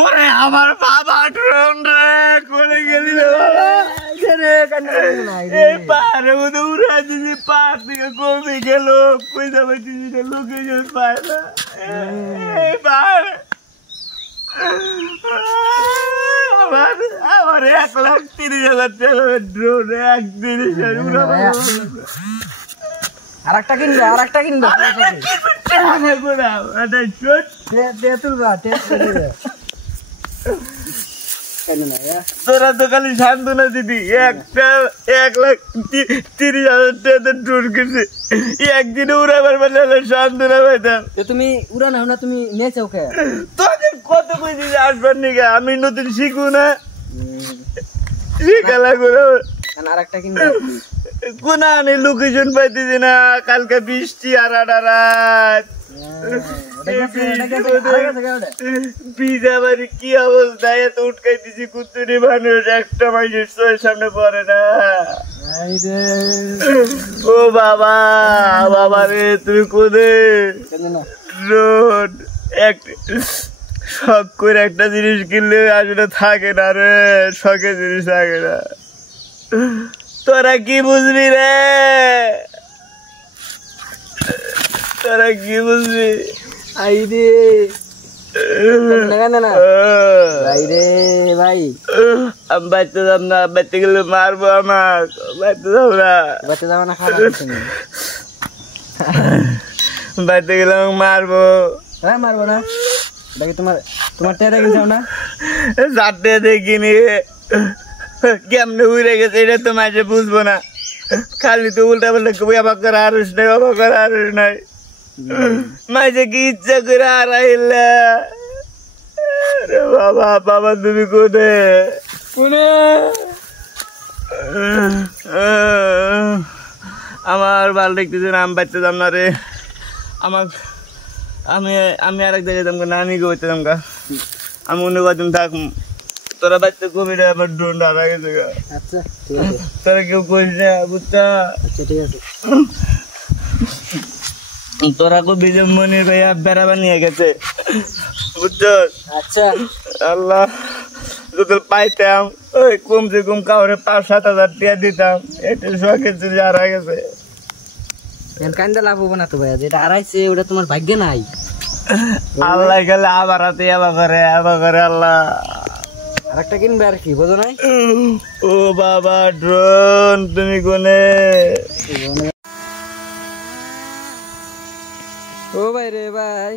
ওরে আমার বাবা ড্রোন রে কোনে গেলি রে বাবা রে কান্না নাই রে এই পারে ওদে উড়া দিছি পার থেকে কমে গেল কই যাবে দিছি রে লোকেশন পায় না এই পার আমার 1,30,000 টাকা ড্রোন 1,30,000 উড়া আরেকটা কিনবো তোরা তো খালি সান্ত্বনা দিবি 1,30,000 টাকা ড্রোন কিনছে একদিনে উড়াবার পারলে সান্ত্বনা পাইতাম তুমি উড়ানো না তুমি নেছো ওকে তোকে কত কইছি আসবার নিগা আমি নতুন শিখু না শিখা লাগবে আরেকটা কিনবো কোনা আমি লোকেশন পাইতেছি না কালকে বৃষ্টি আর রাত পিজা বাড়ি কি অবস্থা এত উঠকাই দিছি কুতুরি মানুষ একটা মাইনের চোখের সামনে পড়ে না ও বাবা বাবা রে তুমি কোনে রোড শখ করে একটা জিনিস কিনলে আসলে থাকে না রে শখের জিনিস থাকে না তোরা কি বুঝবি রে তোরা কি বুঝবি আই রে ভাই আমি বাচ্চা যাব না বাচ্চা গেলে মারবো আমার বাচ্চা যাব না বাচ্চা গেলে আমাকে মারবো মারবো না তোমার টেরা কিনছাও না যাতে দেখিনি কেমনে উড়ে গেছে এটা তো মাঝে বুঝবো না খালি তো উল্টা পাল্টা কবি অবাক করে আরস নাই অবাক করে আরস নাই মাঝে কি ইচ্ছা করে হারাইলা বাবা বাবা তুমি কোনে আমার ভালো দেখতেছি না আমি বাচ্চা যাম না রে আমার আমি আরেক জায়গায় যাম নানি গো বাচ্চা যাম গা আমি অন্য কদিন থাক তোরা বাচ্চা কবি রে আমার ড্রোন হারা গেছে গা আচ্ছা ঠিক আছে তোরা কেউ কইস না বুঝছা আচ্ছা ঠিক আছে তোরা কবি যে মনির ভাইয়া বেড়াবা নিয়ে গেছে বুঝছো আচ্ছা আল্লাহ যদি পাইতাম ওই কমসে কম কাউরে 5-7 হাজার টাকা দিতাম এটা শখের জিনিস হারা গেছে কান্দা লাভ হবো না তো ভাইয়া যেটা হারাইছে ওটা তোমার ভাগ্যে নাই আল্লাহ গেলে আবার হাতে আবার করে আল্লাহ আরেকটা কিনবে আর কি বোঝো নাই ও বাবা ড্রোন তুমি কোনে ও ভাই রে ভাই